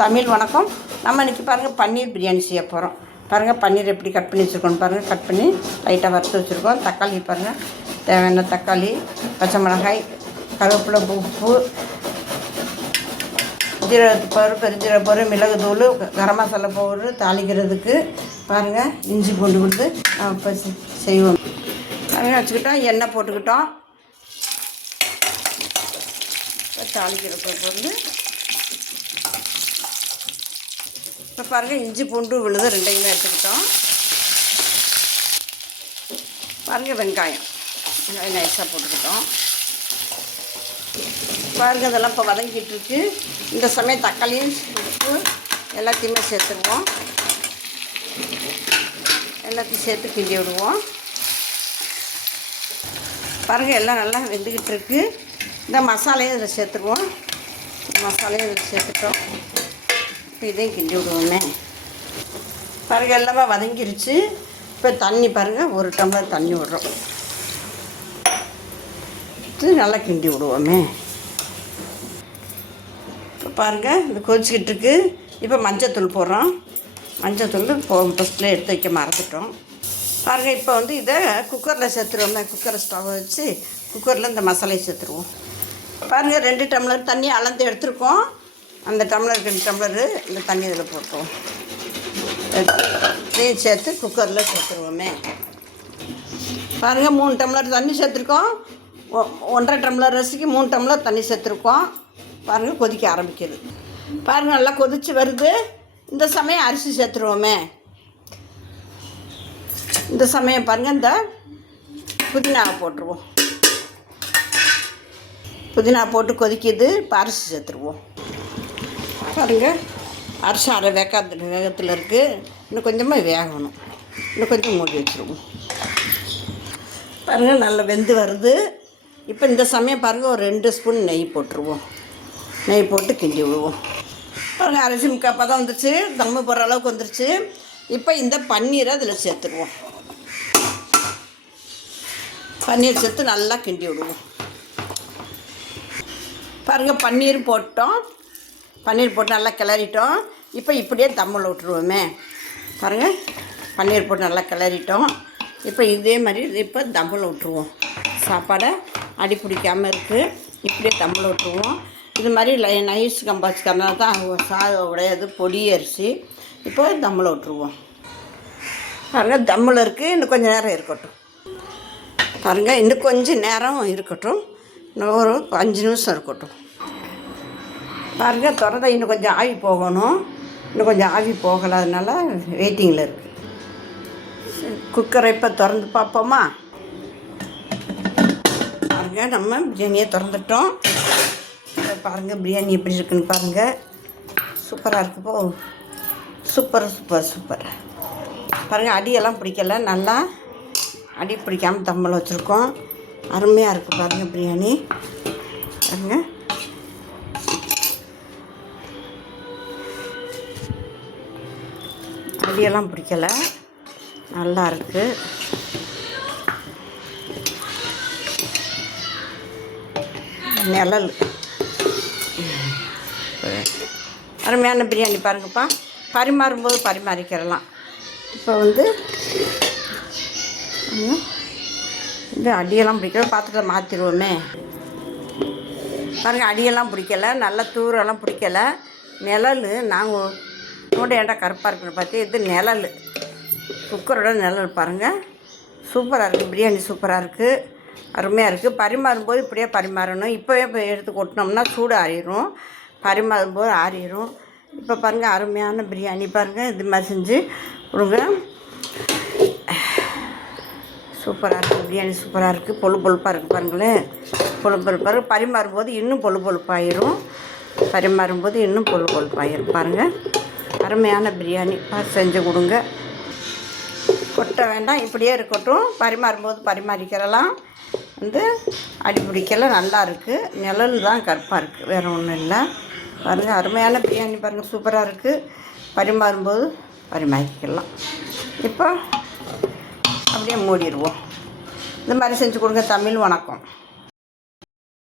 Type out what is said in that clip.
தமிழ் வணக்கம். நம்ம இன்றைக்கி பாருங்கள் பன்னீர் பிரியாணி செய்ய போகிறோம். பாருங்கள் பன்னீர் எப்படி கட் பண்ணி வச்சுருக்கோன்னு பாருங்கள். கட் பண்ணி லைட்டாக வறுத்து வச்சுருக்கோம். தக்காளி பாருங்கள், தேவையான தக்காளி, பச்சை மிளகாய், கருவேப்பிலை, உப்பு, ஜீரகப்பவுடர், பெருஞ்சீரக பவுடர், மிளகு தூள், கரம் மசாலா பவுடர், தாளிக்கிறதுக்கு பாருங்கள் இஞ்சி பூண்டு கொடுத்து இப்போ செய்வோம். பாருங்கள் வச்சுக்கிட்டோம். எண்ணெய் போட்டுக்கிட்டோம். தாளிக்கிற பொருள் இப்போ பாருங்கள் இஞ்சி பூண்டு விழுது ரெண்டையுமே எடுத்துக்கிட்டோம். பாருங்கள் வெங்காயம் நைஸாக போட்டுக்கிட்டோம். பாருங்கள் இதெல்லாம் இப்போ வதங்கிட்டு இருக்கு. இந்த சமயம் தக்காளியும் உப்பு எல்லாத்தையுமே சேர்த்துருவோம். எல்லாத்தையும் சேர்த்து கிண்டி விடுவோம். பாருங்கள் எல்லாம் நல்லா வெந்துக்கிட்டு இருக்கு. இந்த மசாலையும் இதில் சேர்த்துருவோம். மசாலையும் இதில் சேர்த்துட்டோம். இப்போ இதையும் கிண்டி விடுவோமே. பாருங்கள் எல்லாமே வதங்கிருச்சு. இப்போ தண்ணி பாருங்கள், ஒரு டம்ளர் தண்ணி விடுறோம். நல்லா கிண்டி விடுவோமே. இப்போ பாருங்கள் இது கொதிச்சிக்கிட்டு இருக்கு. இப்போ மஞ்சத்தூள் போடுறோம். மஞ்சத்தூள் ஃபஸ்ட்டில் எடுத்து வைக்க மறந்துட்டோம். பாருங்கள் இப்போ இதை குக்கரில் சேர்த்துருவோமே. குக்கரை ஸ்டவ் வச்சு குக்கரில் இந்த மசாலையை சேர்த்துருவோம். பாருங்கள் 2 டம்ளர் தண்ணி அளந்து எடுத்துருக்கோம். அந்த டம்ளர் 2 டம்ளரு இந்த தண்ணி இதில் போட்டுருவோம். இதையும் சேர்த்து குக்கரில் சேர்த்துருவோமே. பாருங்கள் 3 டம்ளர் தண்ணி சேர்த்துருக்கோம். 1.5 டம்ளர் அரிசிக்கு 3 டம்ளர் தண்ணி சேர்த்துருக்கோம். பாருங்கள் கொதிக்க ஆரம்பிக்குது. பாருங்கள் நல்லா கொதித்து வருது. இந்த சமயம் அரிசி சேர்த்துருவோமே. இந்த சமயம் பாருங்கள் இந்த புதினாவை போட்டுருவோம். புதினா போட்டு கொதிக்குது. இப்போ அரிசி சேர்த்துருவோம். பாருங்கள் அரிசி அரை வேகத்தில் இருக்குது. இன்னும் கொஞ்சமாக வேகணும். இன்னும் கொஞ்சம் மூடி வச்சுருவோம். பாருங்கள் நல்லா வெந்து வருது. இப்போ இந்த சமயம் பாருங்கள் ஒரு 2 ஸ்பூன் நெய் போட்டுருவோம். நெய் போட்டு கிண்டி விடுவோம். பாருங்கள் அரிசி முக்காப்பாக தான் வந்துருச்சு. தம்மு போடுற அளவுக்கு வந்துருச்சு. இப்போ இந்த பன்னீரை அதில் சேர்த்துருவோம். பன்னீர் சேர்த்து நல்லா கிண்டி விடுவோம். பாருங்கள் பன்னீர் போட்டோம். பன்னீர் போட்டு நல்லா கிளறிட்டோம். இப்போ இப்படியே தம்மில் விட்டுருவோமே. பாருங்கள் பன்னீர் போட்டு நல்லா கிளறிட்டோம். இப்போ இதே மாதிரி இப்போ தம்மில் விட்டுருவோம். சாப்பாடை அடி பிடிக்காமல் இருக்குது. இப்படியே தம்மில் விட்டுருவோம். இது மாதிரி நைஸ் கம்பாச்சுக்கிறதுனால தான் சாதம் உடையாது. பொடி அரிசி இப்போ தம்மில் விட்டுருவோம். பாருங்கள் தம்மில் இருக்குது. இன்னும் கொஞ்சம் நேரம் இருக்கட்டும். பாருங்கள் இன்னும் கொஞ்சம் நேரம் இருக்கட்டும். இன்னும் ஒரு 5 நிமிஷம் இருக்கட்டும். பாருங்கள் திறந்தா இன்னும் கொஞ்சம் ஆவி போகணும். இன்னும் கொஞ்சம் ஆவி போகலை. அதனால வெயிட்டிங்கில் இருக்குது. குக்கரை இப்போ திறந்து பார்ப்போமா. பாருங்கள் நம்ம பிரியாணியை திறந்துட்டோம். பாருங்கள் பிரியாணி எப்படி இருக்குன்னு பாருங்கள். சூப்பராக இருக்குப்போ. Super super super. பாருங்கள் அடியெல்லாம் பிடிக்கலை. நல்லா அடி பிடிக்காமல் தம்மில் வச்சுருக்கோம். அருமையாக இருக்குது பாருங்கள் பிரியாணி. பாருங்கள் அடியெல்லாம் பிடிக்கலை. நல்லா இருக்குது. நிழல் அருமையான பிரியாணி பாருங்கப்பா. பரிமாறும்போது பரிமாறிக்கிறலாம். இப்போ இந்த அடியெல்லாம் பிடிக்கல. பாத்திரத்தை மாற்றிடுவோமே. பாருங்கள் அடியெல்லாம் பிடிக்கலை. நல்லா தூரெல்லாம் பிடிக்கலை. நிழல் நாங்கள் கூட ஏன்டா கருப்பாக இருக்குன்னு பார்த்து இது நிழல். குக்கரோட நிழல் பாருங்கள். சூப்பராக இருக்குது பிரியாணி. சூப்பராக இருக்குது. அருமையாக இருக்குது. பரிமாறும்போது இப்படியே பரிமாறணும். இப்போவே இப்போ எடுத்து கொட்டினோம்னா சூடு ஆறிடும். பரிமாறும்போது ஆறிடும். இப்போ பாருங்கள் அருமையான பிரியாணி. பாருங்கள் இது மாதிரி செஞ்சு கொடுங்க. சூப்பராக இருக்குது பிரியாணி. சூப்பராக இருக்குது. பொழுப்பாக இருக்குது பாருங்களேன். பொழுப்பாக பரிமாறும்போது இன்னும் பொழுப்பாயிரும். பரிமாறும்போது இன்னும் பொழுப்பாயிரும். பாருங்கள் அருமையான பிரியாணி செஞ்சு கொடுங்க. கொட்ட வேண்டாம். இப்படியே இருக்கட்டும். பரிமாறும்போது பரிமாறிக்கிறலாம். அடி பிடிக்கல. நல்லா இருக்குது. நிழல் தான் கருப்பாக இருக்குது. வேறு ஒன்றும் இல்லை. பாருங்கள் அருமையான பிரியாணி. பாருங்கள் சூப்பராக இருக்குது. பரிமாறும்போது பரிமாறிக்கலாம். இப்போ அப்படியே மூடிடுவோம். இந்த மாதிரி செஞ்சு கொடுங்க. தமிழ் வணக்கம்.